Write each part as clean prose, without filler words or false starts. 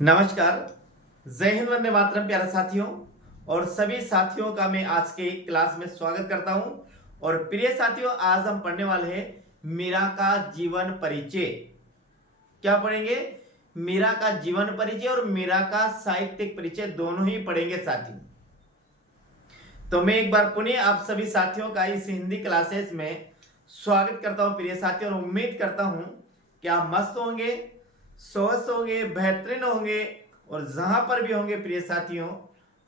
नमस्कार। जय हिंद, वंदे मातरम प्यारे साथियों। और सभी साथियों का मैं आज के क्लास में स्वागत करता हूं। और प्रिय साथियों, आज हम पढ़ने वाले हैं मीरा का जीवन परिचय। क्या पढ़ेंगे? मीरा का जीवन परिचय और मीरा का साहित्यिक परिचय, दोनों ही पढ़ेंगे साथियों। तो मैं एक बार पुनः आप सभी साथियों का इस हिंदी क्लासेस में स्वागत करता हूं प्रिय साथियों, और उम्मीद करता हूं कि आप मस्त होंगे, स्वस्थ होंगे, बेहतरीन होंगे, और जहां पर भी होंगे प्रिय साथियों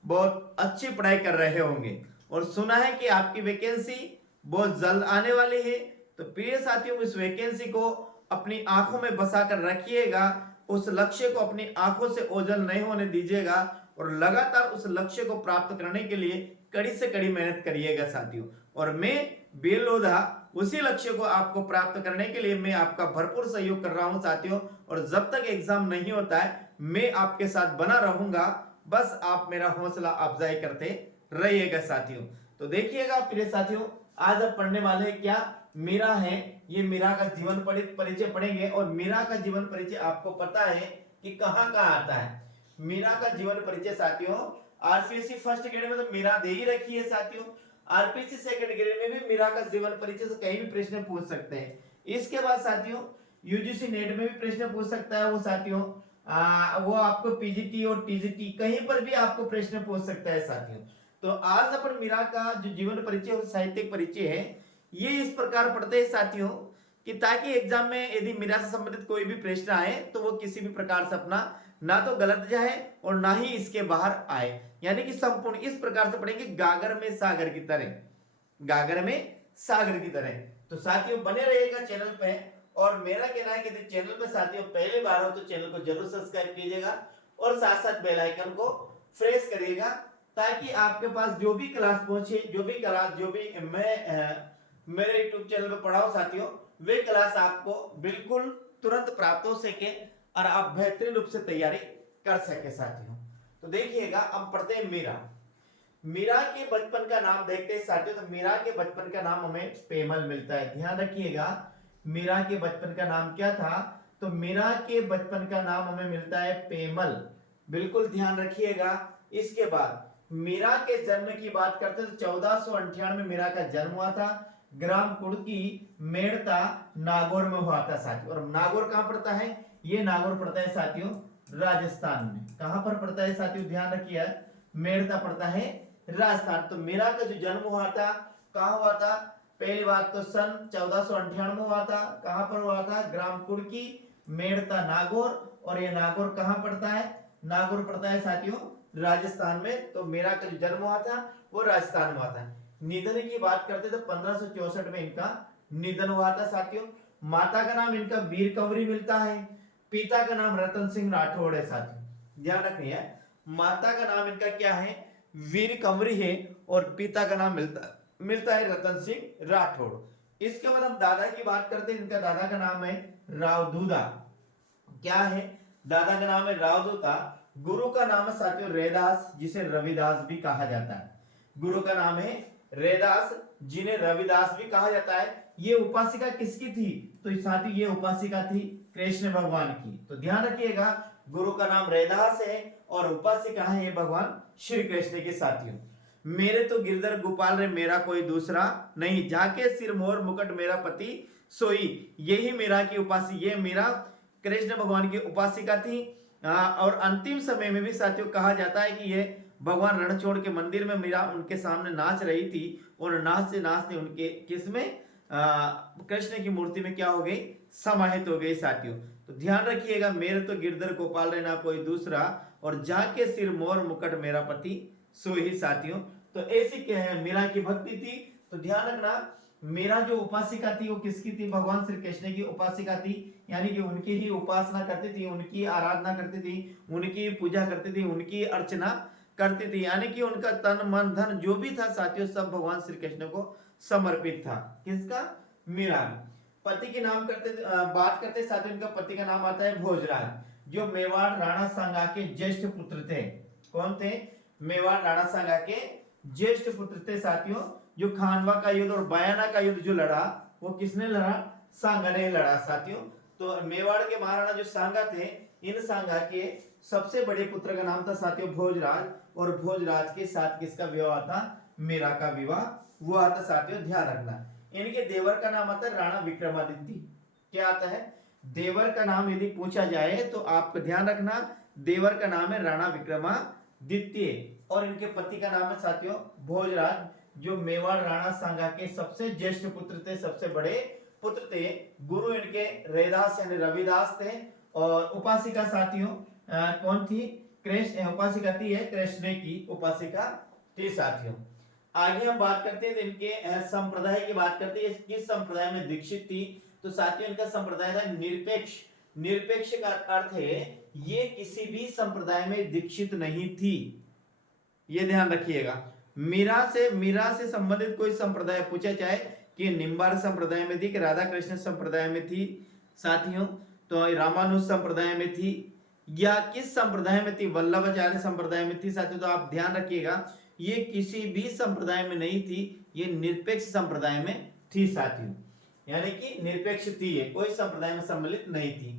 बहुत अच्छी पढ़ाई कर रहे होंगे। और सुना है कि आपकी वैकेंसी बहुत जल्द आने वाली है। तो प्रिय साथियों, इस वैकेंसी को अपनी आंखों में बसा कर रखिएगा, उस लक्ष्य को अपनी आंखों से ओझल नहीं होने दीजिएगा, और लगातार उस लक्ष्य को प्राप्त करने के लिए कड़ी से कड़ी मेहनत करिएगा साथियों। और मैं बेल लोधा उसी लक्ष्य को आपको प्राप्त करने के लिए मैं आपका भरपूर सहयोग कर रहा हूं साथियों। और जब तक एग्जाम नहीं होता है मैं आपके साथ बना रहूंगा, बस आप मेरा हौसला अफजाई करते रहिएगा साथियों। तो देखिएगा प्रिय साथियों, आज अब पढ़ने वाले हैं क्या? मीरा है। ये मीरा का जीवन परिचय पढ़ेंगे। और मीरा का जीवन परिचय आपको पता है कि कहाँ कहाँ आता है। मीरा का जीवन परिचय साथियों आरपीएससी फर्स्ट ग्रेड में तो मीरा दे ही रखी है साथियों। आरपीएससी सेकंड ग्रेड में भी मीरा का जीवन परिचय से कहीं भी प्रश्न पूछ सकते हैं। इसके बाद साथियों यूजीसी नेट में भी प्रश्न पूछ सकता है वो साथियों। वो आपको पीजीटी और टीजीटी कहीं पर भी आपको प्रश्न पूछ सकता है साथियों। तो आज अपन मीरा का जो जीवन परिचय और साहित्यिक परिचय है ये इस प्रकार पढ़ते हैं साथियों कि ताकि एग्जाम में यदि मीरा से संबंधित कोई भी प्रश्न आए तो वो किसी भी प्रकार से अपना ना तो गलत जाए और ना ही इसके बाहर आए, यानी कि संपूर्ण इस प्रकार से पढ़ेंगे गागर में सागर की तरह, गागर में सागर की तरह। तो साथियों बने रहिएगा चैनल पे। और मेरा कहना है कि यदि चैनल पे साथियों पहली बार हो तो चैनल को जरूर सब्सक्राइब कीजिएगा और साथ साथ बेल आइकन को प्रेस करिएगा, ताकि आपके पास जो भी क्लास पहुंचे, जो भी मैं मेरे यूट्यूब चैनल पे पढ़ाऊं साथियों, वे क्लास आपको बिल्कुल तुरंत प्राप्त हो सके और आप बेहतरीन रूप से तैयारी कर सके साथियों। तो देखिएगा अब पढ़ते हैं मीरा। मीरा के बचपन का नाम देखते हैं साथियों। तो मीरा के बचपन का नाम हमें पेमल मिलता है। ध्यान रखिएगा, मीरा के बचपन का नाम क्या था? तो मीरा के बचपन का नाम हमें मिलता है पेमल, बिल्कुल ध्यान रखिएगा। इसके बाद मीरा के जन्म की बात करते हैं तो 1498 में मीरा का जन्म हुआ था। ग्राम कुड़की मेड़ता नागौर में हुआ था साथियों। और नागौर कहां पड़ता है? ये नागौर पड़ता है साथियों राजस्थान में। कहां पर पड़ता है साथियों? ध्यान रखिए, मेड़ता पड़ता है राजस्थान। तो मीरा का जो जन्म हुआ था कहां हुआ था? पहली बात तो सन 1498 में हुआ था। कहां पर हुआ था? ग्राम कुड़की मेड़ता नागौर। और ये नागौर कहां पड़ता है? नागौर पड़ता है साथियों राजस्थान में। तो मीरा का जो जन्म हुआ था वो राजस्थान में हुआ था। निधन की बात करते तो 1564 में इनका निधन हुआ था साथियों। माता का नाम इनका वीर कंवरी मिलता है। पिता का नाम रतन सिंह राठौड़ है साथियों। ध्यान रखिए, माता का नाम इनका क्या है? वीर कंवरी है। और पिता का नाम मिलता है रतन सिंह राठौड़। इसके बाद हम दादा की बात करते हैं। इनका दादा का नाम है रावदूदा। क्या है? दादा का नाम है रावदूता। गुरु का नाम है साथियों रैदास, जिसे रविदास भी कहा जाता है। गुरु का नाम है रैदास, जिन्हें रविदास भी कहा जाता है। ये उपासिका किसकी थी? तो साथियों ये उपासिका थी कृष्ण भगवान की। तो ध्यान रखिएगा, गुरु का नाम रैदास है और उपासिका है ये भगवान श्री कृष्ण के साथियों। मेरे तो गिरधर गोपाल रे मेरा कोई दूसरा नहीं, जाके सिर मोर मुकुट मेरा पति सोई। यही मीरा की ये मीरा कृष्ण भगवान की उपासिका थी। और अंतिम समय में भी साथियों कहा जाता है कि ये भगवान रणछोड़ के मंदिर में मीरा उनके सामने नाच रही थी। और नाचते नाचते उनके किसमें कृष्ण की मूर्ति में क्या हो गई? समाहित हो गई साथियों। तो ध्यान रखिएगा, मेरे तो गिरधर गोपाल रे ना कोई दूसरा, और जाके सिर मोर मुकुट मेरा पति सोई साथियों। तो ऐसी क्या है मीरा की भक्ति थी। तो ध्यान रखना, मीरा जो उपासिका थी वो किसकी थी? भगवान श्री कृष्ण की उपासिका थी, यानी कि उनकी ही उपासना करती थी, उनकी आराधना करती थी, उनकी पूजा करती थी, उनकी अर्चना करती थी। यानी कि उनका तन मन धन जो भी था साथियों सब भगवान श्री कृष्ण को समर्पित था। किसका? मीरा। पति के नाम बात करते साथियों, इनका पति का नाम आता है भोजराज, जो मेवाड़ राणा सांगा के ज्येष्ठ पुत्र थे। कौन थे? मेवाड़ राणा सांगा के ज्येष्ठ पुत्र थे साथियों। जो खानवा का युद्ध और बयाना का युद्ध जो लड़ा वो किसने लड़ा? सांगा ने लड़ा साथियों। तो मेवाड़ के महाराणा जो सांगा थे, इन सांगा के सबसे बड़े पुत्र का नाम था साथियों भोजराज, और भोजराज के साथ किसका विवाह था, मीरा का विवाह हुआ था साथियों, ध्यान रखना। इनके देवर का नाम आता है राणा विक्रमादित्य। क्या आता है, देवर का नाम यदि पूछा जाए तो आपको ध्यान रखना, देवर का नाम है राणा विक्रमादित्य, और इनके पति का नाम है साथियों भोजराज, जो मेवाड़ राणा सांगा के सबसे ज्येष्ठ पुत्र थे, सबसे बड़े पुत्र थे। गुरु इनके रैदास यानी रविदास थे, और उपासिका साथियों कौन थी, कृष्ण उपासिका थी, है कृष्ण की उपासिका थी साथियों। आगे हम बात करते हैं इनके संप्रदाय की बात करते हैं, किस संप्रदाय में दीक्षित थी, तो साथियों इनका संप्रदाय था निरपेक्ष। निरपेक्ष का अर्थ है ये किसी भी संप्रदाय में दीक्षित नहीं थी, ये ध्यान रखिएगा। मीरा से संबंधित कोई संप्रदाय पूछा जाए कि निम्बार संप्रदाय में थी, कि राधा कृष्ण संप्रदाय में थी साथियों, तो रामानुज संप्रदाय में थी, या किस संप्रदाय में थी, वल्लभाचार्य संप्रदाय में थी साथियों, तो आप ध्यान रखिएगा ये किसी भी संप्रदाय में नहीं थी, ये निरपेक्ष संप्रदाय में थी साथियों, यानी कि निरपेक्ष थी, ये कोई संप्रदाय में सम्मिलित नहीं थी।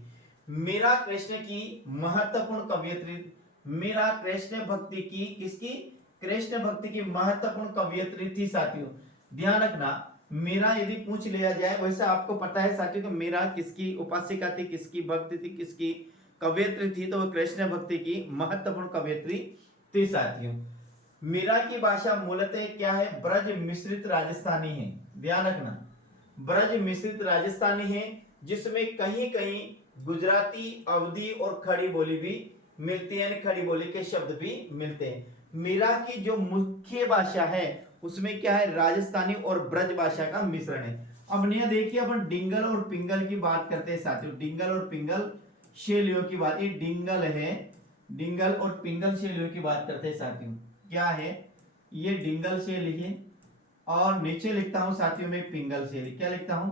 मीरा कृष्ण की महत्वपूर्ण कवयित्री, मीरा कृष्ण भक्ति की, किसकी, कृष्ण भक्ति की महत्वपूर्ण कवयित्री थी साथियों। ध्यान रखना, मीरा यदि पूछ लिया जाए, वैसे आपको पता है साथियों कि मीरा किसकी उपासिका थी, किसकी भक्ति थी, किसकी कवयित्री थी, तो वो कृष्ण भक्ति की महत्वपूर्ण कवयित्री थी साथियों। मीरा की भाषा मूलतः क्या है, ब्रज मिश्रित राजस्थानी है। ध्यान रखना, ब्रज मिश्रित राजस्थानी है, जिसमें कहीं कहीं गुजराती, अवधी और खड़ी बोली भी मिलती है, खड़ी बोली के शब्द भी मिलते हैं। मीरा की जो मुख्य भाषा है उसमें क्या है, राजस्थानी और ब्रज भाषा का मिश्रण है। अब यह देखिए, अपन डिंगल और पिंगल की बात करते हैं साथियों, डिंगल और पिंगल शैलियों की बात, ये डिंगल है, डिंगल और पिंगल शैलियों की बात करते हैं साथियों। क्या है, ये डिंगल शैली है, और नीचे लिखता हूं साथियों में पिंगल शैली। क्या लिखता हूं,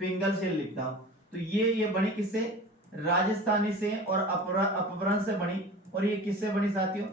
पिंगल शैली लिखता हूं। तो ये बनी किससे, राजस्थानी से और अपभ्रंश से बनी, और ये किससे बनी साथियों,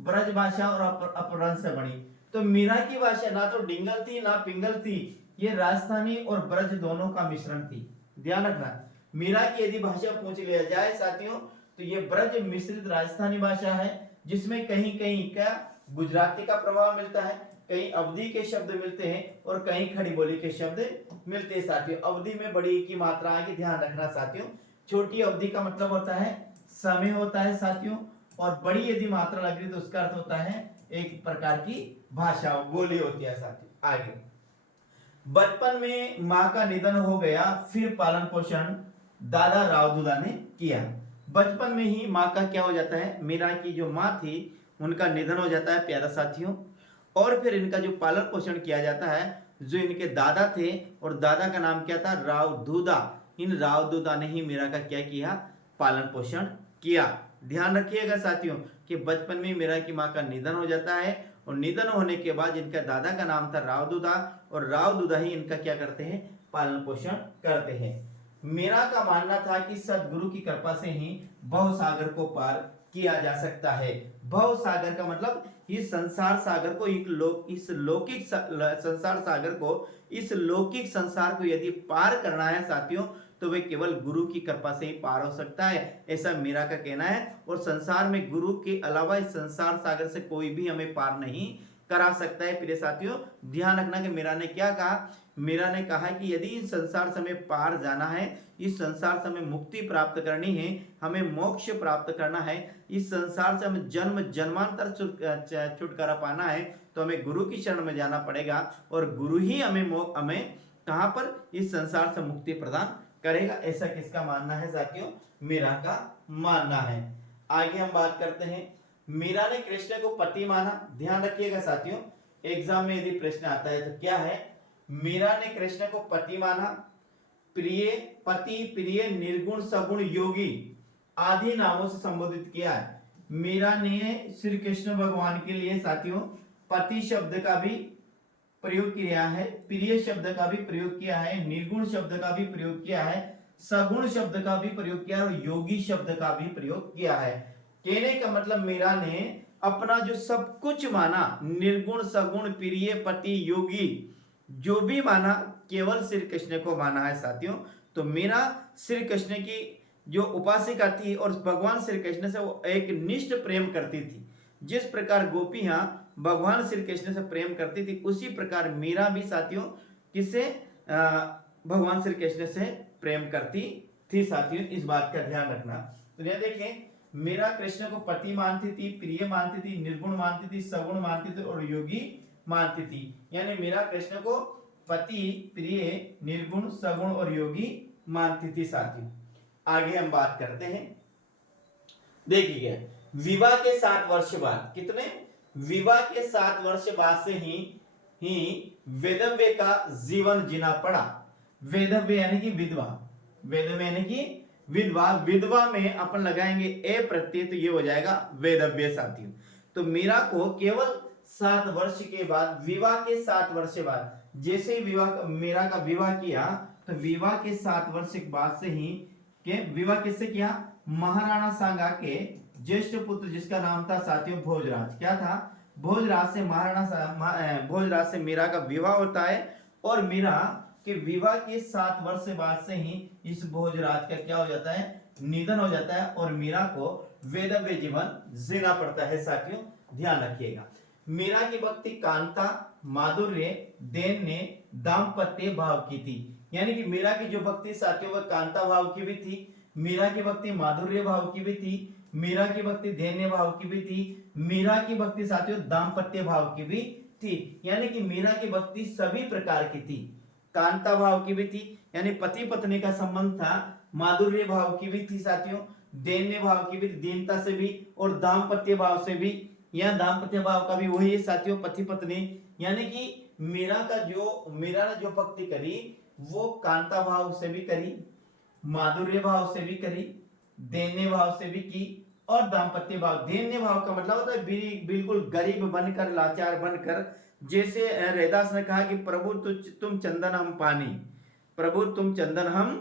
ब्रज भाषा और अपभ्रंश से बनी। तो मीरा की भाषा ना तो डिंगल थी ना पिंगल थी, ये राजस्थानी और ब्रज दोनों का मिश्रण थी। ध्यान रखना, मीरा की यदि भाषा पूछ लिया जाए साथियों, तो ये ब्रज मिश्रित राजस्थानी भाषा है, जिसमें कहीं कहीं क्या गुजराती का प्रभाव मिलता है, कहीं अवधि के शब्द मिलते हैं, और कहीं खड़ी बोली के शब्द मिलते हैं साथियों। अवधि में बड़ी की मात्रा है कि ध्यान रखना साथियों, छोटी अवधि का मतलब होता है समय होता है साथियों, और बड़ी यदि मात्रा लग रही तो उसका अर्थ होता है एक प्रकार की भाषा बोली होती है साथियों। आगे, बचपन में मां का निधन हो गया, फिर पालन पोषण दादा रावदुदा ने किया। बचपन में ही मां का क्या हो जाता है, मीरा की जो मां थी उनका निधन हो जाता है प्यारा साथियों, और फिर इनका जो पालन पोषण किया जाता है, जो इनके दादा थे, और दादा का नाम क्या था, रावदुदा। इन रावदुदा ने ही मीरा का क्या किया, पालन पोषण किया। ध्यान रखिएगा साथियों कि बचपन में मीरा की मां का निधन हो जाता है, और निधन होने के बाद इनका दादा का नाम था रावदुदा, और रावदुदा ही इनका क्या करते हैं, पालन पोषण करते हैं। मीरा का मानना था कि सदगुरु की कृपा से ही भवसागर को पार किया जा सकता है। भवसागर का मतलब इस संसार सागर को, इस लौकिक संसार सागर को, इस लौकिक संसार को यदि पार करना है साथियों, तो वे केवल गुरु की कृपा से ही पार हो सकता है, ऐसा मीरा का कहना है। और संसार में गुरु के अलावा इस संसार सागर से कोई भी हमें पार नहीं करा सकता है। प्रिय साथियों, ध्यान रखना कि मीरा ने क्या कहा, मीरा ने कहा कि यदि इस संसार से हमें पार जाना है, इस संसार से हमें मुक्ति प्राप्त करनी है, हमें मोक्ष प्राप्त करना है, इस संसार से हमें जन्म जन्मांतर छुटकारा पाना है, तो हमें गुरु की शरण में जाना पड़ेगा, और गुरु ही हमें कहां पर, इस संसार से मुक्ति प्रदान करेगा। ऐसा किसका मानना है साथियों, मीरा का मानना है। आगे हम बात करते हैं, मीरा ने कृष्ण को पति माना। ध्यान रखिएगा साथियों, एग्जाम में यदि प्रश्न आता है तो क्या है, मीरा ने कृष्ण को पति माना, प्रिय, पति, प्रिय, निर्गुण, सगुण, योगी आदि नामों से संबोधित किया है। मीरा ने श्री कृष्ण भगवान के लिए साथियों पति शब्द का भी प्रयोग किया है, प्रिय शब्द का भी प्रयोग किया है, निर्गुण शब्द का भी प्रयोग किया है, सगुण शब्द का भी प्रयोग किया है, और योगी शब्द का भी प्रयोग किया है। कहने का मतलब मीरा ने अपना जो सब कुछ माना, निर्गुण, सगुण, प्रिय, पति, योगी, जो भी माना, केवल श्री कृष्ण को माना है साथियों। तो मीरा श्री कृष्ण की जो उपासिका थी और भगवान श्री कृष्ण से वो एक निष्ठ प्रेम करती थी। जिस प्रकार गोपियां भगवान श्री कृष्ण से प्रेम करती थी, उसी प्रकार मीरा भी साथियों किससे भगवान श्री कृष्ण से प्रेम करती थी साथियों। इस बात का ध्यान रखना। तो यह देखिए, मीरा कृष्ण को पति मानती थी, प्रिय मानती थी, निर्गुण मानती थी, सगुण मानती थी और योगी मानती थी। यानी मीरा कृष्ण को पति, प्रिय, निर्गुण, सगुण और योगी मानती थी साथियों। आगे हम बात करते हैं। देखिए, विवाह के 7 वर्ष बाद, कितने, विवाह के 7 वर्ष बाद से ही वेदव्य का जीवन जीना पड़ा। वेदव्य यानी कि विधवा, वेदव्य यानी कि विधवा, विधवा में अपन लगाएंगे ए प्रत्यय, तो ये हो जाएगा वेदव्य साथियों। तो मीरा को केवल 7 वर्ष के बाद, विवाह के 7 वर्ष बाद, जैसे ही मीरा का विवाह किया, तो विवाह के 7 वर्ष के बाद से ही के विवाह किससे किया, महाराणा सांगा के ज्येष्ठ पुत्र जिसका नाम था साथियों भोजराज। क्या था, भोजराज से भोजराज से मीरा का विवाह होता है। और मीरा के विवाह के 7 वर्ष बाद से ही इस भोजराज का क्या हो जाता है, निधन हो जाता है और मीरा को वेदव्य जीवन जीना पड़ता है साथियों, ध्यान रखिएगा। मीरा की भक्ति कांता, माधुर्य, दैन्य, दाम्पत्य भाव की थी। यानी कि मीरा की जो भक्ति साथियों वह कांता भाव की भी थी, मीरा की भक्ति माधुर्य भाव की भी थी, मीरा की भक्ति दैन्य भाव की भी थी, मीरा की भक्ति साथियों दाम्पत्य भाव की भी थी। यानी कि मीरा की भक्ति सभी प्रकार की थी, कांता भाव की भी थी यानी पति पत्नी का संबंध था, माधुर्य भाव की भी थी साथियों, दैन्य भाव की भी, दीनता से भी, और दाम्पत्य भाव से भी। यह दाम्पत्य भाव का भी वही है साथियों, पति पत्नी। यानी कि मीरा ने जो भक्ति करी वो कांता भाव से भी करी, माधुर्य भाव से भी करी, दैन्य भाव से भी की, और दाम्पत्य भाव। दैन्य भाव का मतलब होता है बिल्कुल गरीब बनकर, लाचार बनकर, जैसे रैदास ने कहा कि प्रभु तुम चंदन हम पानी, प्रभु तुम चंदन हम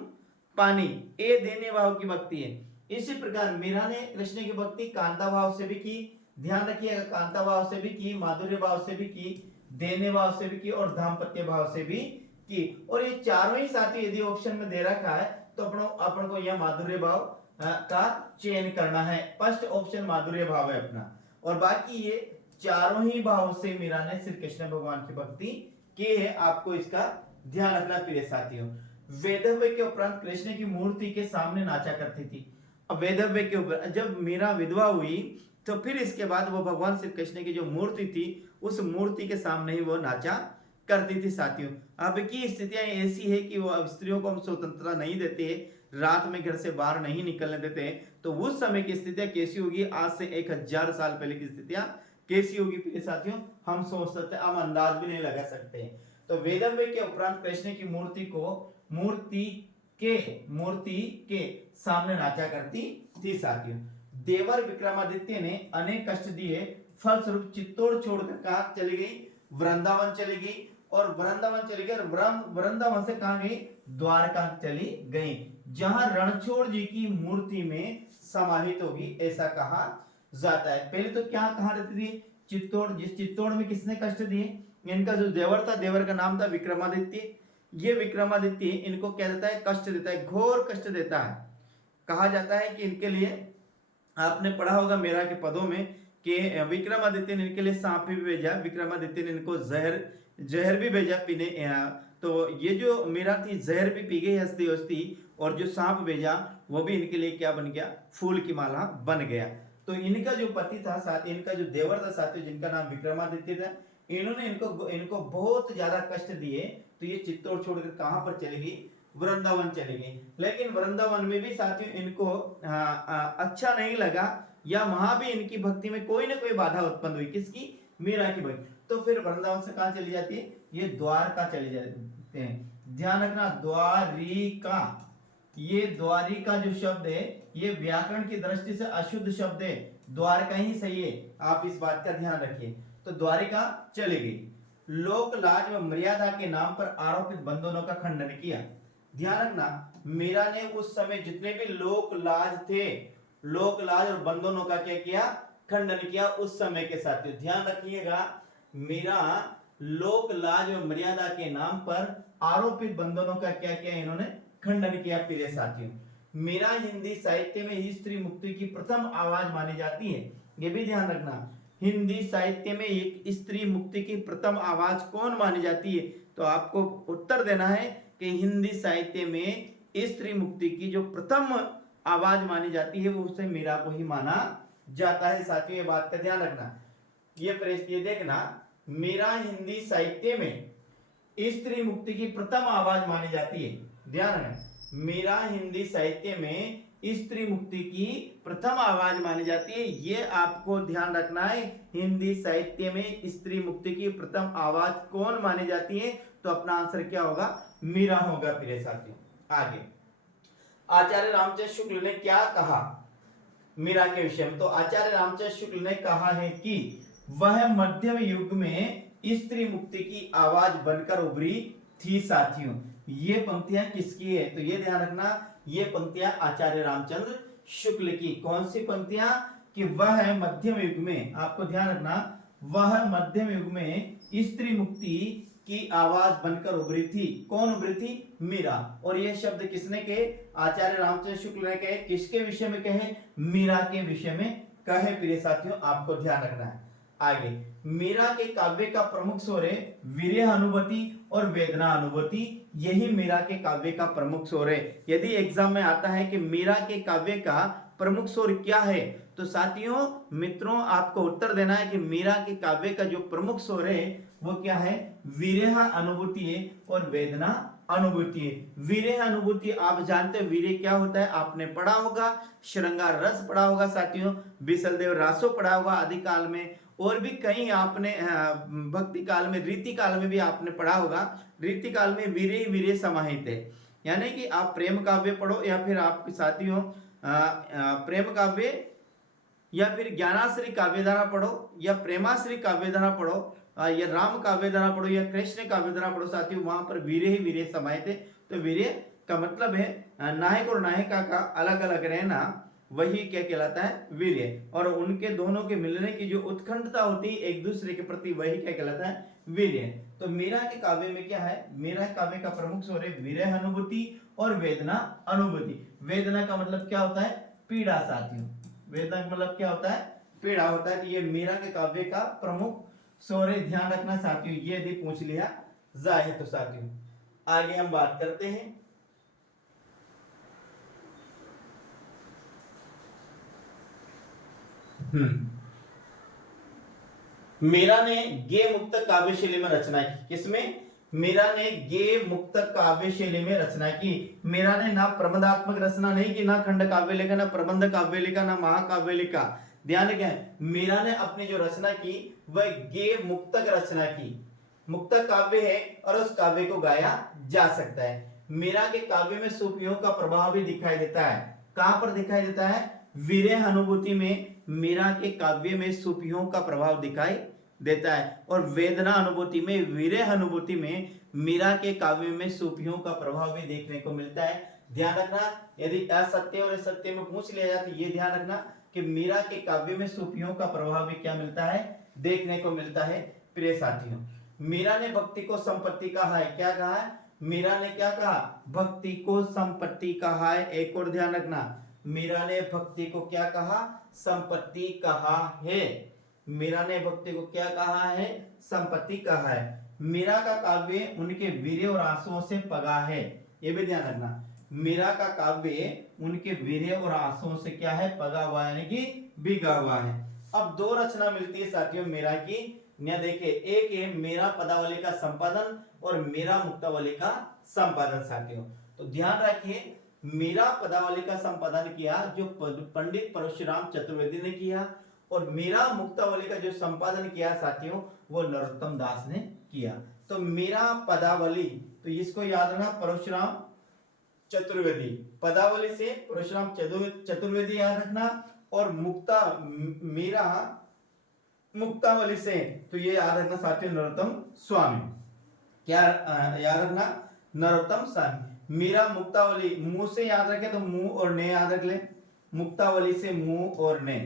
पानी, ये दैन्य भाव की भक्ति है। इसी प्रकार मीरा ने कृष्ण की भक्ति कांता भाव से भी की, ध्यान रखिएगा, कांता भाव से भी की, माधुर्य भाव से भी की, दैन्य भाव से भी की और दाम्पत्य भाव से भी की। और ये चारों ही साथी यदि ऑप्शन में दे रखा है तो अपन को यह माधुर्य भाव का चयन करना है। फर्स्ट ऑप्शन माधुर्य भाव है अपना, और बाकी ये चारों ही भाव से मीरा ने श्री कृष्ण भगवान की भक्ति की है। आपको इसका ध्यान रखना प्रिय साथियों। वेदव्य के उपरांत कृष्ण की मूर्ति के सामने नाचा करती थी। अब वेदव्य के ऊपर जब मीरा विधवा हुई तो फिर इसके बाद वो भगवान श्री कृष्ण की जो मूर्ति थी उस मूर्ति के सामने ही वो नाचा करती थी साथियों। अब की स्थितियां ऐसी है कि वो अब स्त्रियों को हम स्वतंत्रता नहीं देते, रात में घर से बाहर नहीं निकलने देते, तो उस समय की स्थितियां कैसी होगी, आज से 1000 साल पहले की स्थितियां कैसी होगी प्रिय साथियों, हम सोच सकते हैं, हम अंदाज भी नहीं लगा सकते। तो वेदव्य के उपरांत कृष्ण की मूर्ति के सामने नाचा करती थी साथियों। देवर विक्रमादित्य ने अनेक कष्ट दिए, फलस्वरूप चित्तौड़ छोड़कर कहाँ चली गई, वृंदावन चली गई, और वृंदावन चली गई और वृंदावन से कहाँ गई, द्वारका चली गई, जहां रणछोड़ जी की मूर्ति में समाहित होगी ऐसा कहा जाता है। पहले तो क्या कहाँ रहती थी, चित्तौड़। जिस चित्तौड़ में किसने कष्ट दिए, इनका जो देवर था, देवर का नाम था विक्रमादित्य। ये विक्रमादित्य इनको क्या देता है, कष्ट देता है, घोर कष्ट देता है। कहा जाता है कि इनके लिए, आपने पढ़ा होगा मेरा के पदों में कि विक्रमादित्य ने इनके लिए सांप भी भेजा, विक्रमादित्य ने इनको जहर भी भेजा पीने। तो ये जो मीरा थी जहर भी पी गई हंसती हंसती, और जो सांप भेजा वो भी इनके लिए क्या बन गया, फूल की माला बन गया। तो इनका जो पति था साथ, इनका जो देवर था साथियों जिनका नाम विक्रमादित्य था, इन्होंने इनको बहुत ज्यादा कष्ट दिए। तो ये चित्तौड़ छोड़कर कहां पर चली गई, वृंदावन चली गई। लेकिन वृंदावन में भी साथियों इनको अच्छा नहीं लगा, या वहां भी इनकी भक्ति में कोई ना कोई बाधा उत्पन्न हुई, किसकी, मीरा की भक्ति। तो फिर वृंदावन से कहां चली जाती है, ये द्वारका चली जाते हैं। ध्यान रखना, द्वारिका, ये द्वारिका जो शब्द है ये व्याकरण की दृष्टि से अशुद्ध शब्द है, द्वारका ही सही है, आप इस बात का ध्यान रखिए। तो द्वारिका चली गई। लोक लाज व मर्यादा के नाम पर आरोपित बंधनों का खंडन किया। ध्यान रखना, मीरा ने उस समय जितने भी लोक लाज थे, लोक लाज और बंधनों का क्या किया, खंडन किया उस समय के साथियों। ध्यान रखिएगा, मीरा लोक लाज और मर्यादा के नाम पर आरोपित बंधनों का क्या किया, इन्होंने खंडन किया प्रिय साथियों। मीरा हिंदी साहित्य में स्त्री मुक्ति की प्रथम आवाज मानी जाती है, ये भी ध्यान रखना। हिंदी साहित्य में एक स्त्री मुक्ति की प्रथम आवाज कौन मानी जाती है, तो आपको उत्तर देना है कि हिंदी साहित्य में स्त्री मुक्ति की जो प्रथम आवाज मानी जाती है वो उसे मीरा को ही माना जाता है साथियों, ये बात का ध्यान रखना। ये देखना, मीरा हिंदी साहित्य में स्त्री मुक्ति की प्रथम आवाज मानी जाती है, ध्यान रखना। मीरा हिंदी साहित्य में स्त्री मुक्ति की प्रथम आवाज मानी जाती है, ये आपको ध्यान रखना है। हिंदी साहित्य में स्त्री मुक्ति की प्रथम आवाज कौन मानी जाती है, तो अपना आंसर क्या होगा, मीरा होगा प्रिय साथियों। आगे आचार्य रामचंद्र शुक्ल ने क्या कहा मीरा के विषय में, तो आचार्य रामचंद्र शुक्ल ने कहा है कि वह मध्यम युग में स्त्री मुक्ति की आवाज बनकर उभरी थी साथियों। ये पंक्तियां किसकी है, तो ये ध्यान रखना, ये पंक्तियां आचार्य रामचंद्र शुक्ल की। कौन सी पंक्तियां, कि वह मध्यम युग में, आपको ध्यान रखना, वह मध्यम युग में स्त्री मुक्ति की आवाज बनकर उभरी थी। कौन उभरी थी, मीरा। और ये शब्द किसने कहे, आचार्य रामचंद्र शुक्ल ने कहे। किसके विषय में कहे, मीरा के विषय में कहे प्रिय साथियों, आपको ध्यान रखना है। आगे मीरा के काव्य का प्रमुख स्वर है विरह अनुभूति और वेदना अनुभूति, यही मीरा के काव्य का प्रमुख स्वर है। यदि एग्जाम में आता है कि मीरा के काव्य का प्रमुख स्वर क्या है, तो साथियों मित्रों आपको उत्तर देना है कि मीरा के काव्य का जो प्रमुख स्वर है वो क्या है, विरह अनुभूति है और वेदना अनुभूति है। विरह अनुभूति आप जानते हैं विरह क्या होता है, आपने पढ़ा होगा, श्रृंगार रस पढ़ा होगा साथियों, बिसलदेव रासो पढ़ा होगा आदि काल में, और भी कहीं आपने भक्ति काल में, रीति काल में भी आपने पढ़ा होगा। रीति काल में विरह विरह समाहित है, यानी कि आप प्रेम काव्य पढ़ो या फिर आपके साथियों प्रेम काव्य या फिर ज्ञानाश्री काव्यधारा पढ़ो या प्रेमाश्री काव्यधारा पढ़ो या राम काव्यधारा पढ़ो या कृष्ण काव्यधारा पढ़ो साथियों, वहां पर वीरे ही वीरे समाहित है। तो वीरे का मतलब है नायक और नायिका का अलग अलग रहना, वही क्या कहलाता है, वीर्य। और उनके दोनों के मिलने की जो उत्कंठता होती है एक दूसरे के प्रति, वही क्या कहलाता है, वीर्य। तो मीरा के काव्य में क्या है, मीरा काव्य का प्रमुख स्वर है विरह अनुभूति और वेदना अनुभूति। वेदना का मतलब क्या होता है, पीड़ा साथियों। वेदना का मतलब क्या होता है, पीड़ा होता है। तो ये मीरा के काव्य का प्रमुख स्वर है, ध्यान रखना साथियों, ये यदि पूछ लिया जाए तो साथियों। आगे हम बात करते हैं मीरा ने गे मुक्त काव्य शैली में रचना की। किसमें, मीरा ने गे मुक्त काव्य शैली में रचना की। मीरा ने ना प्रबंधात्मक रचना नहीं की, ना खंड काव्य लिखा, ना प्रबंध काव्य लिखा, ना महाकाव्य लिखा। ध्यान रखें, मीरा ने अपनी जो रचना की वह गे मुक्तक रचना की। मुक्तक काव्य है और उस काव्य को गाया जा सकता है। मीरा के काव्य में सूफियों का प्रभाव भी दिखाई देता है। कहां पर दिखाई देता है, विरह अनुभूति में मीरा के काव्य में सूफियों का प्रभाव दिखाई देता है, और वेदना अनुभूति में, विरह अनुभूति में मीरा के काव्य में सूफियों का प्रभाव भी देखने को मिलता है। ध्यान रखना, यदि असत्य और असत्य में पूछ लिया जाए तो ये ध्यान रखना कि मीरा के काव्य में सूफियों का प्रभाव भी क्या मिलता है, देखने को मिलता है प्रिय साथियों। मीरा ने भक्ति को संपत्ति कहा है। क्या कहा है, मीरा ने क्या कहा, भक्ति को संपत्ति कहा है। एक और ध्यान रखना, मीरा ने भक्ति को क्या कहा, संपत्ति कहा है। मीरा ने भक्ति को क्या कहा है, संपत्ति कहा है। मीरा का काव्य उनके वीर्य और आंसुओं से पगा है, ये भी ध्यान रखना। मीरा का काव्य उनके वीर्य और आंसुओं से क्या है, पगा हुआ है, यानी कि भीगा हुआ है। अब दो रचना मिलती है साथियों मीरा की, यहाँ देखिए, एक है मीरा पदावली का संपादन और मीरा मुक्तावली का संपादन साथियों। तो ध्यान रखिए, मीरा पदावली का संपादन किया जो पंडित परशुराम चतुर्वेदी ने किया, और मीरा मुक्तावली का जो संपादन किया साथियों वो नरोत्तम दास ने किया। तो मीरा पदावली, तो इसको याद रखना, परशुराम चतुर्वेदी, पदावली से परशुराम चतुर्वेदी याद रखना, और मीरा मुक्तावली से तो ये याद रखना साथियों, नरोत्तम स्वामी। क्या याद रखना, नरोत्तम स्वामी। मीरा मुक्तावली, मुंह से याद रखे तो मुंह और ने याद रख ले, मुक्तावली से मुंह और ने।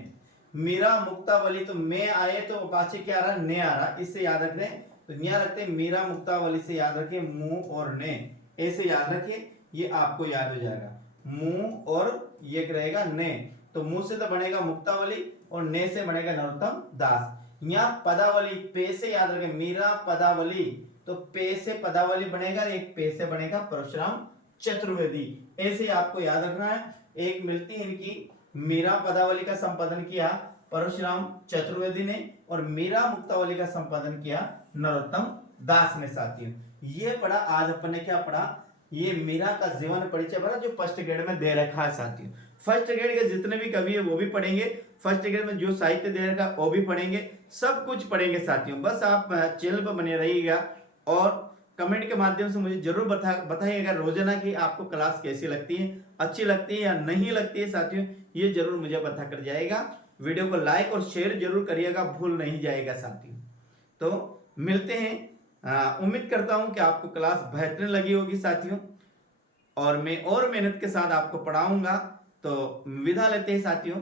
मीरा मुक्तावली तो में आए तो पाछे क्या आ रहा, ने आ रहा, इससे याद रख ले। तो यहाँ रखते मीरा मुक्तावली से याद रखे मुंह और ने, ऐसे याद रखिए। ये आपको याद हो जाएगा। मुंह और ये रहेगा ने, तो मुंह से तो बनेगा मुक्तावली और ने से बनेगा नरोत्तम दास। यहाँ पदावली पे से याद रखें, मीरा पदावली, तो पे से पदावली बनेगा, एक पे से बनेगा परशुराम चतुर्वेदी। ऐसे आपको याद रखना है। एक मिलती है इनकी, मीरा पदावली का संपादन किया परशुराम चतुर्वेदी ने और मीरा मुक्तावली का संपादन किया नरोत्तम दास ने। साथियों ये पढ़ा, आज अपन ने क्या पढ़ा, ये मीरा का जीवन परिचय पढ़ा जो फर्स्ट ग्रेड में दे रखा है। साथियों फर्स्ट ग्रेड के जितने भी कवि है वो भी पढ़ेंगे, फर्स्ट ग्रेड में जो साहित्य दे रखा है वो भी पढ़ेंगे, सब कुछ पढ़ेंगे। साथियों बस आप चैनल पर बने रहिएगा और कमेंट के माध्यम से मुझे जरूर बताइएगा रोजाना की आपको क्लास कैसी लगती है, अच्छी लगती है या नहीं लगती है। साथियों ये जरूर मुझे बता कर जाएगा। वीडियो को लाइक और शेयर जरूर करिएगा, भूल नहीं जाएगा। साथियों तो मिलते हैं, उम्मीद करता हूं कि आपको क्लास बेहतरीन लगी होगी साथियों, और मैं और मेहनत के साथ आपको पढ़ाऊंगा। तो विदा लेते हैं साथियों,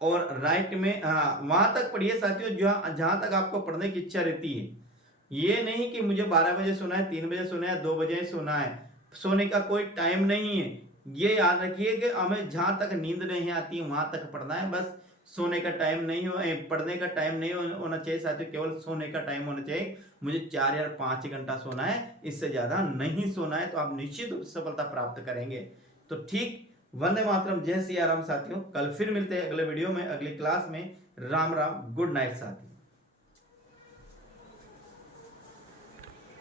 और राइट में वहां तक पढ़िए साथियों जहां तक आपको पढ़ने की इच्छा रहती है। ये नहीं कि मुझे 12 बजे सोना है, 3 बजे सोना है, 2 बजे सोना है, सोने का कोई टाइम नहीं है। ये याद रखिए कि हमें जहां तक नींद नहीं आती वहां तक पढ़ना है, बस सोने का टाइम नहीं हो, पढ़ने का टाइम नहीं होना चाहिए साथियों, केवल सोने का टाइम होना चाहिए। मुझे 4 या 5 घंटा सोना है, इससे ज्यादा नहीं सोना है, तो आप निश्चित रूप से सफलता प्राप्त करेंगे। तो ठीक, वंदे मातरम, जय सिया राम साथियों। कल फिर मिलते हैं अगले वीडियो में, अगली क्लास में। राम राम, गुड नाइट साथियों।